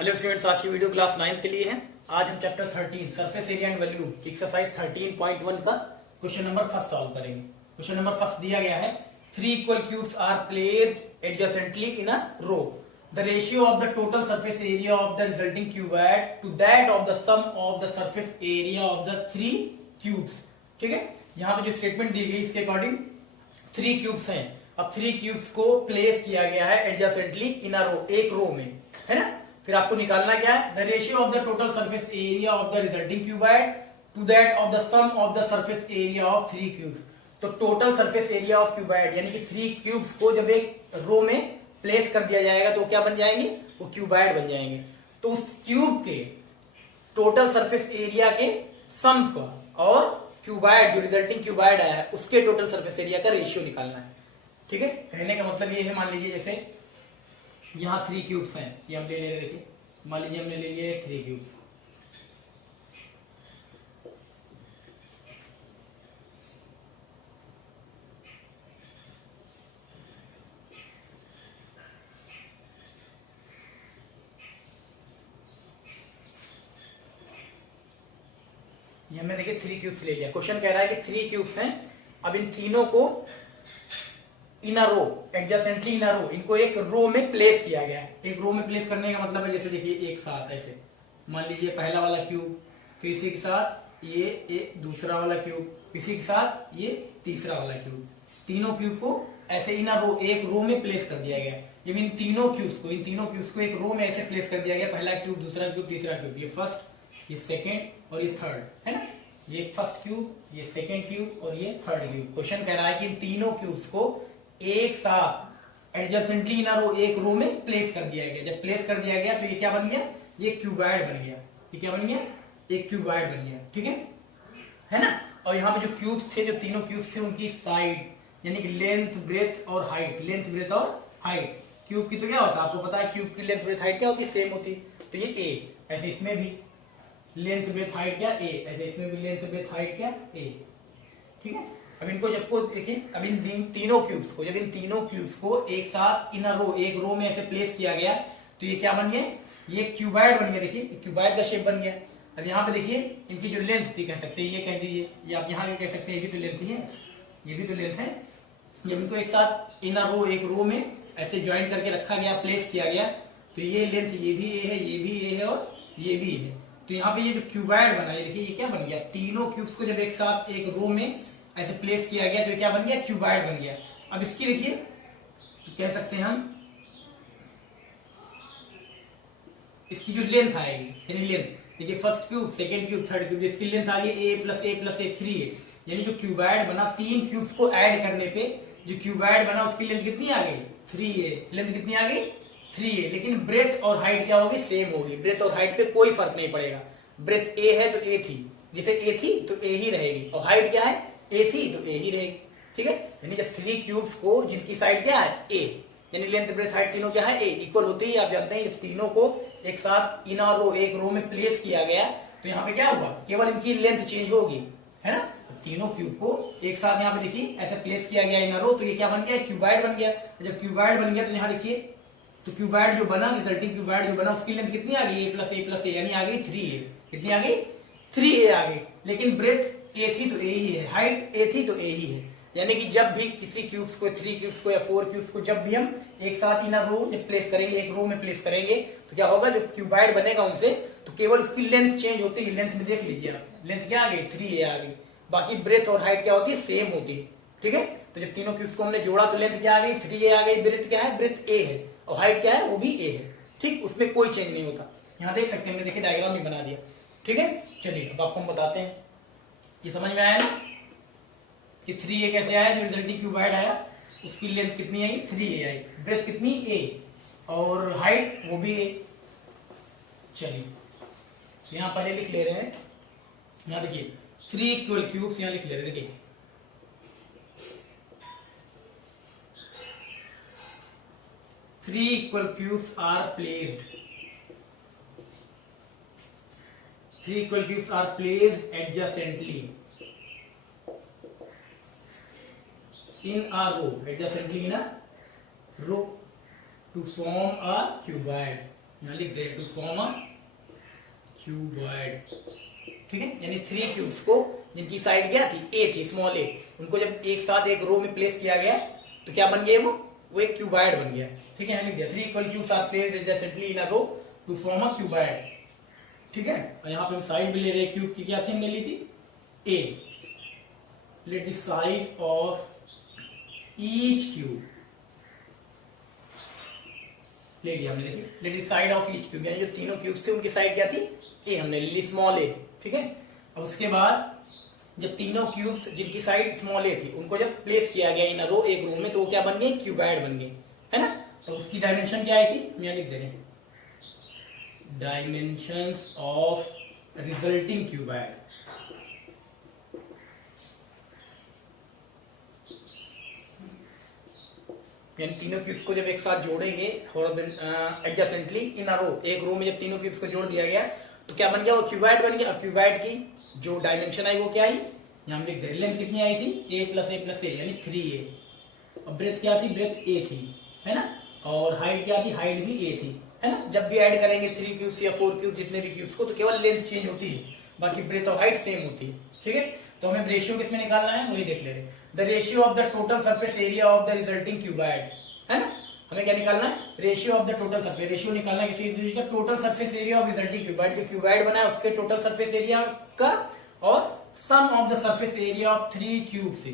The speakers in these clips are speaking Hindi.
हेलो स्टूडेंट्स, आज की वीडियो क्लास 9 के लिए है। आज हम chapter 13 surface area and volume exercise 13.1 का क्वेश्चन नंबर फर्स्ट सॉल्व करेंगे। क्वेश्चन नंबर फर्स्ट दिया गया है, 3 equal cubes are placed adjacently in a row. The ratio of the total surface area of the resulting cuboid to that of the sum of the surface area of the 3 cubes. ठीक है, यहाँ पे जो स्टेटमेंट दी गई इसके अकॉर्डिंग 3 क्यूब्स हैं। अब 3 क्यूब्स को प्लेस किया गया है एडजेसेंटली इन अ रो, एक रो में, है ना। फिर आपको निकालना क्या है, the ratio of the total surface area of the resulting cuboid to that of the sum of the surface area of 3 cubes. तो total surface area of cuboid यानी कि 3 क्यूब्स को जब एक रो में प्लेस कर दिया जाएगा तो क्या बन जाएंगे, वो क्यूबॉइड बन जाएंगे। तो उस क्यूब के टोटल सरफेस एरिया के सम का और क्यूबॉइड जो रिजल्टिंग क्यूबॉइड आया है उसके टोटल सरफेस एरिया का रेशियो निकालना है। ठीक है, कहने का मतलब ये है, मान लीजिए जैसे यहाँ 3 क्यूब्स हैं, ये हम ले ले रहे थे, मान लीजिए हमने ले लिए 3 क्यूब्स। ये हमने देखिए 3 क्यूब्स ले लिया। क्वेश्चन कह रहा है कि 3 क्यूब्स हैं। अब इन तीनों को इन a row adjacently in a रो, इनको एक रो में प्लेस किया गया है। एक रो में प्लेस करने का मतलब है जैसे देखिए एक साथ ऐसे, मान लीजिए पहला वाला क्यूब, फिर इसी के साथ ये एक दूसरा वाला क्यूब, इसी के साथ ये तीसरा वाला क्यूब। तीनों क्यूब को ऐसे इन अ रो एक रो में प्लेस कर दिया गया। जब इन तीनों क्यूब्स को एक रो में ऐसे प्लेस कर दिया गया, पहला क्यूब, दूसरा क्यूब, तीसरा क्यूब, ये फर्स्ट, ये सेकेंड और ये थर्ड, है ना। ये फर्स्ट क्यूब, ये सेकेंड क्यूब और ये थर्ड क्यूब। क्वेश्चन कह रहा है कि इन तीनों क्यूब्स को एक साथ एडजेसेंटली इन अ रो एक रो में प्लेस कर दिया गया। जब प्लेस कर दिया गया तो ये क्या बन गया, ये क्यूबॉइड बन गया। ये क्या बन गया, एक क्यूबॉइड बन गया। ठीक है ना। और यहाँ पे जो क्यूब्स थे, जो तीनों क्यूब्स थे, उनकी साइड यानी कि लेंथ, ब्रेथ और हाइट, लेंथ, ब्रेथ और हाइट। क्यूब की तो क्या होता है, आपको पता है क्यूब की लेंथ, ब्रेथ, हाइट क्या होती है, सेम होती है। तो ये ए, ऐसे इसमें भी लेंथ, ब्रेथ, हाइट क्या ए, ऐसे इसमें भी लेंथ, ब्रेथ, हाइट क्या ए। ठीक है। अब इनको जब को देखिए, अब इन तीनों क्यूब्स को, जब इन तीनों क्यूब्स को एक साथ इन अ रो एक रो में ऐसे प्लेस किया गया तो ये क्या बन गया, ये क्यूबॉइड बन गया। देखिए क्यूबॉइड का शेप बन गया। अब यहाँ पे देखिए इनकी जो लेंथ थी, कह सकते हैं ये कह दीजिए, ये आप यहाँ भी कह सकते हैं, ये भी तो लेंथ ही है, ये भी तो लेंथ है। जब इनको एक साथ इन अ रो एक रो में ऐसे ज्वाइन करके रखा गया, प्लेस किया गया, तो ये लेंथ ये भी ए है, ये भी ए है और ये भी है। तो यहाँ पे ये जो क्यूबॉइड बना, ये देखिए ये क्या बन गया, तीनों क्यूब्स को जब एक साथ एक रो में ऐसे प्लेस किया गया तो क्या बन गया, क्यूबॉइड बन गया। अब इसकी देखिए कह सकते हैं हम, इसकी जो लेंथ आएगी यानी लेंथ, देखिए first cube, second cube, third cube, इसकी लेंथ आ गई a प्लस ए प्लस ए 3 है। यानी जो क्यूबॉइड बना, 3 क्यूब्स को ऐड करने पे जो क्यूबॉइड बना उसकी लेंथ कितनी आ गई, 3 है। लेंथ कितनी आ गई, 3 है। लेकिन ब्रेथ और हाइट क्या होगी, सेम होगी। ब्रेथ और हाइट पे कोई फर्क नहीं पड़ेगा। ब्रेथ ए है तो ए थी, जिसे ए थी तो ए ही रहेगी, और हाइट क्या है, ए थी तो ए ही रहेगी। ठीक है। यानी जब 3 क्यूब्स को जिनकी साइड क्या है ए, यानी लेंथ, ब्रेथ, हाइट तीनों क्या है ए, इक्वल होते ही आप जानते हैं जब तीनों को एक साथ इन अ रो एक रो में प्लेस किया गया तो यहाँ पे क्या हुआ, केवल इनकी लेंथ चेंज होगी, है ना। तीनों क्यूब को एक साथ यहाँ पे देखिए ऐसे प्लेस किया गया इन अ रो, तो ये क्या बन गया, क्यूबॉइड बन गया। जब क्यूबॉइड बन गया तो यहाँ देखिए, तो क्यूबॉइड जो बना, रिजल्टिंग क्यूबॉइड जो बना, उसकी लेंथ कितनी आ गई, ए प्लस ए, यानी आ गई 3 ए। कितनी आ गई, 3 ए आ गई। लेकिन ब्रेथ ए थी तो ए ही है, हाइट ए थी तो ए ही है। यानी कि जब भी किसी क्यूब्स को, 3 क्यूब्स को या 4 क्यूब्स को जब भी हम एक साथ इन अ रो जब प्लेस करेंगे, एक रो में प्लेस करेंगे, तो क्या होगा, जो क्यूबॉइड बनेगा उनसे तो केवल उसकी लेंथ चेंज होती है। लेंथ में देख लीजिए आप, लेंथ क्या आ गई, 3 ए आ गई। बाकी ब्रेथ और हाइट क्या होती है, सेम होती है। ठीक है। तो जब तीनों क्यूब्स को हमने जोड़ा तो लेंथ क्या आ गई, 3 ए आ गई। ब्रेथ क्या है, ब्रेथ ए है, और हाइट क्या है, वो भी ए है। ठीक, उसमें कोई चेंज नहीं होता। यहाँ देख सकते हैं, देखिए डायग्राम भी बना दिया। ठीक है। चलिए अब आपको हम बताते हैं, ये समझ में आया ना कि 3 ए कैसे आया, जो रिजल्टिंग क्यूबॉइड आया उसकी लेंथ कितनी आई, 3 ए आई। ब्रेथ कितनी, ए, और हाइट वो भी ए। चलिए यहां पहले लिख ले रहे हैं, यहां देखिए 3 इक्वल क्यूब्स यहां लिख ले रहे हैं। देखिए 3 equal cubes are placed, 3 equal cubes are placed adjacently in a row, adjacently in a row to form a cuboid. यहाँ लिख दे टू फॉर्म अ क्यूबॉइड, ठीक है। यानी 3 क्यूब्स को जिनकी साइड क्या थी, ए थी, स्मॉल ए, उनको जब एक साथ एक रो में प्लेस किया गया तो क्या बन गया वो एक क्यूबॉइड बन गया, ठीक है। यहाँ लिख दिया 3 equal cubes are placed adjacently in a row to form a cuboid, ठीक है। और यहाँ पे हम साइड भी ले रहे हैं, क्यूब की क्या थी, हमने ली थी a. Let the side of each cube, ले लिया हमने, देखिए let the side of each cube, यानी जो तीनों क्यूब्स थे उनकी साइड क्या थी, ए, हमने ले ली स्मॉल ए, ठीक है। अब उसके बाद जब तीनों क्यूब्स जिनकी साइड स्मॉल ए थी उनको जब प्लेस किया गया इन रो एक रूम में, तो वो क्या बन गए, क्यूबॉइड बन गए, है ना। तो उसकी डायमेंशन क्या आई थी, हम यहाँ लिख दे रहे हैं, डायमेंशंस ऑफ रिजल्टिंग क्यूबॉइड, यानी तीनों क्यूब्स को जब एक साथ जोड़ेंगे एडजेसेंटली इन अ रो, एक रो में जब तीनों क्यूब्स को जोड़ दिया गया तो क्या बन गया, वो क्यूबॉइड बन गया। अब क्यूबॉइड की जो डायमेंशन आई वो क्या आई, यहाँ हम लिख दे, लेंथ कितनी आई थी, a प्लस ए यानी 3a। अब ब्रेथ क्या थी, ब्रेथ a थी, है ना। और हाइट क्या थी, हाइट भी a थी, है ना। जब भी ऐड करेंगे 3 क्यूब्स या 4 क्यूब जितने भी क्यूब्स को, तो केवल लेंथ चेंज होती है, बाकी ब्रेथ और हाइट सेम होती है, ठीक है। तो हमें रेशियो किसमें निकालना है, वही देख ले रहे, the ratio of the total surface area of the resulting cuboid, है ना। हमें क्या निकालना है, ratio of the total surface, ratio निकालना है किसी चीज का, total surface area of resulting cuboid, जो क्यूबॉइड बना है उसके टोटल सरफेस एरिया का, और sum of the surface area of 3 cubes,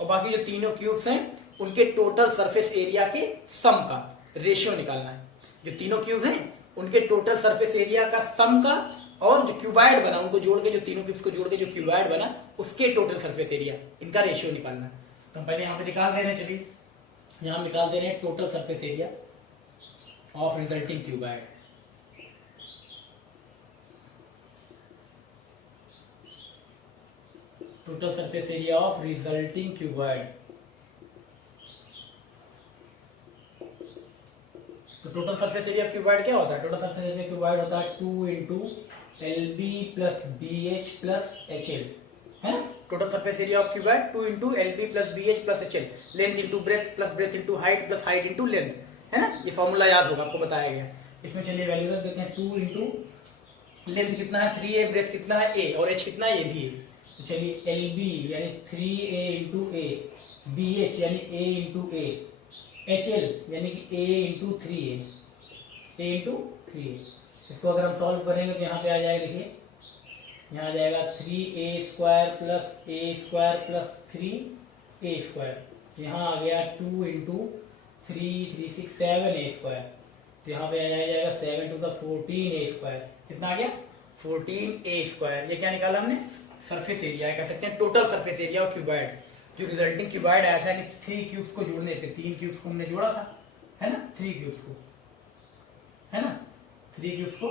और बाकी जो तीनों क्यूब्स हैं उनके टोटल सरफेस एरिया के सम का रेशियो निकालना है। जो तीनों क्यूब्स हैं उनके टोटल सरफेस एरिया का सम का, और जो क्यूबॉइड बना उनको जोड़ के, जो तीनों क्यूब्स को जोड़ के जो क्यूबॉइड बना उसके टोटल सरफेस एरिया, इनका रेशियो निकालना है। तो हम पहले यहाँ पे निकाल दे रहे हैं, चलिए यहाँ निकाल दे रहे हैं total surface area of resulting cuboid. Total surface area of resulting cuboid, तो total surface area of cuboid क्या होता है, टोटल सरफेस एरिया क्यूबॉइड होता है 2 into LB plus BH plus HL, है ना। Total surface area of cuboid 2 into LB plus BH plus HL, length into breadth plus breadth into height plus height into length, है ना। ये फॉर्मूला याद होगा, आपको बताया गया। इसमें चलिए वैल्यू रख देते हैं, 2 इंटू लेंथ कितना है 3a, ब्रेथ कितना है a, और h कितना है, ये भी है। तो चलिए LB यानी 3a इंटू a, BH यानी a इंटू a, HL यानी कि a into 3a, a into 3a। इसको अगर हम सॉल्व करेंगे तो यहाँ पे आ जाएगा, देखिए यहाँ आ जाएगा 3a square plus a square plus 3a square, यहाँ आ गया 2 इंटू 3 6 7a स्क्वायर, तो यहाँ पे आ जाएगा 7 टू द 14a स्क्वायर, कितना आ गया 14a स्क्वायर। ये क्या निकाला हमने, सरफेस एरिया, कह सकते हैं total surface area of cuboid, जो रिजल्टिंग क्यूबॉइड आया था, यानी 3 क्यूब्स को जोड़ने थे, 3 क्यूब्स को हमने जोड़ा था, है ना, 3 क्यूब्स को, है ना, 3 क्यूब्स को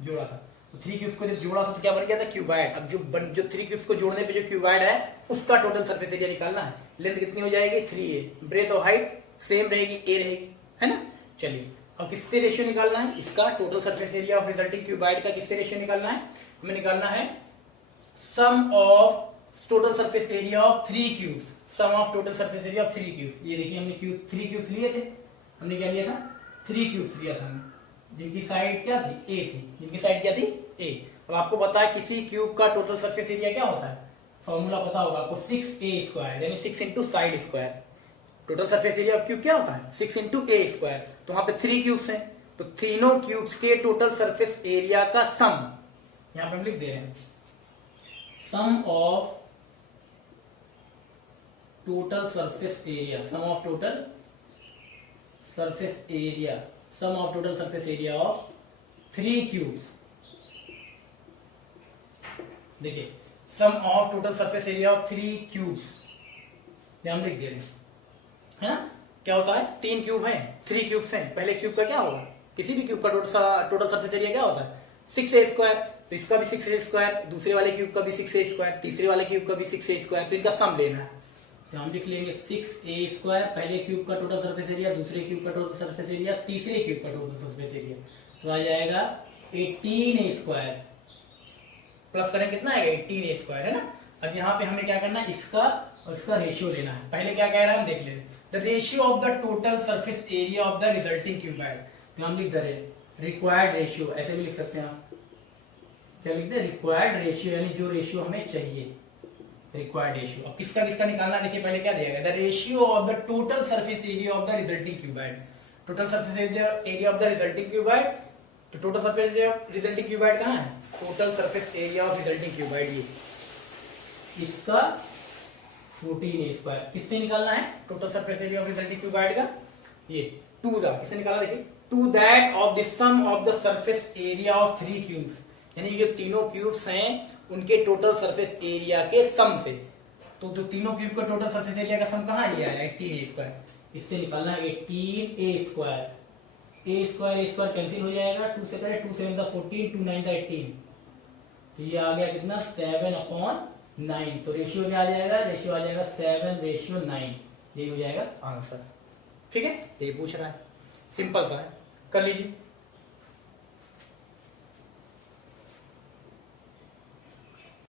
जोड़ा था। तो 3 क्यूब्स को जब जोड़ा था तो क्या बन गया था, क्यूबॉइड। अब जो 3 क्यूब्स को जोड़ने पे जो क्यूबॉइड है उसका टोटल सरफेस एरिया निकालना है। लेंथ कितनी हो जाएगी 3a, ब्रेथ और हाइट सेम रहेगी, a रहेगी, है ना। चलिए अब किससे रेशियो निकालना है, इसका total surface area of resulting cuboid का किससे रेशियो निकालना है, हमें निकालना है sum of total surface area of 3 cubes, sum of total surface area of 3 cubes. ये देखिए हमने 3 क्यूब्स लिए थे, हमने क्या लिया था 3 क्यूब्स लिया था हमने, जिनकी साइड क्या थी, a थी, जिनकी साइड क्या थी, a। अब आपको पता है किसी क्यूब का टोटल सरफेस एरिया क्या होता है, फॉर्मूला पता होगा आपको, 6a स्क्वायर यानी 6 into side square. Total surface area of cube क्या होता है, 6 इंटू a स्क्वायर। तो वहां पे 3 क्यूब्स हैं, तो तीनों क्यूब्स के टोटल सरफेस एरिया का सम, यहां पे हम लिख दे रहे हैं sum of total surface area, sum of total surface area, sum of total surface area of 3 cubes. देखिए sum of total surface area of 3 cubes, हम लिख दे रहे हैं, है ना। क्या होता है, 3 क्यूब हैं, 3 क्यूब्स हैं, पहले क्यूब का क्या होगा, किसी भी क्यूब का टोटल सरफेस एरिया क्या होता है 6a स्क्वायर, तो इसका भी 6a स्क्वायर, दूसरे वाले क्यूब का भी 6a स्क्वायर, तीसरे वाले क्यूब का भी 6a स्क्वायर, तो इनका सम लेना है। तो हम लिख लेंगे 6a स्क्वायर, पहले क्यूब का टोटल सरफेस एरिया, दूसरे क्यूब का टोटल सरफेस एरिया, तीसरे क्यूब का टोटल सरफेस एरिया, तो आ जाएगा 18a स्क्वायर, प्लस करें कितना आएगा 18a स्क्वायर, है ना। अब यहाँ पे हमें क्या करना है, इसका और इसका रेशियो लेना है। पहले क्या कह रहा है हम देख लेते हैं, the ratio of the total surface area of the resulting cuboid. तो हम लिख दे रहे रिक्वायर्ड रेशियो, ऐसे भी लिख सकते हैं आप, क्या लिखते हैं, रिक्वायर्ड रेशियो, यानी जो रेशियो हमें चाहिए, रिक्वायर्ड रेशियो। अब किसका किसका निकालना, देखिए पहले क्या दिया गया, the ratio of the total surface area of the resulting cuboid, total surface area of the resulting cuboid, तो total surface area resulting cuboid कहाँ है, total surface area of resulting cuboid, ये इसका 14 स्क्वायर, किससे निकालना है, total surface area of resulting cuboid का, ये टू द, किससे निकाला देखिए, to that of the sum of the surface area of 3 cubes, यानी जो तीनों क्यूब्स हैं उनके टोटल सरफेस एरिया के सम से, तो जो तीनों क्यूब का टोटल सरफेस एरिया का सम कहाँ लिया है, 18 स्क्वायर, इससे निकालना है 18 स्क्वायर, ए स्क्वायर कैंसिल हो जाएगा, 2 से करें 2 7 14, 2 9 18, तो ये आ गया कितना 7/9, तो रेशियो क्या आ जाएगा, रेशियो आ जाएगा 7:9, ये हो जाएगा आंसर। ठीक है, ये पूछ रहा है, सिंपल सा है, कर लीजिए।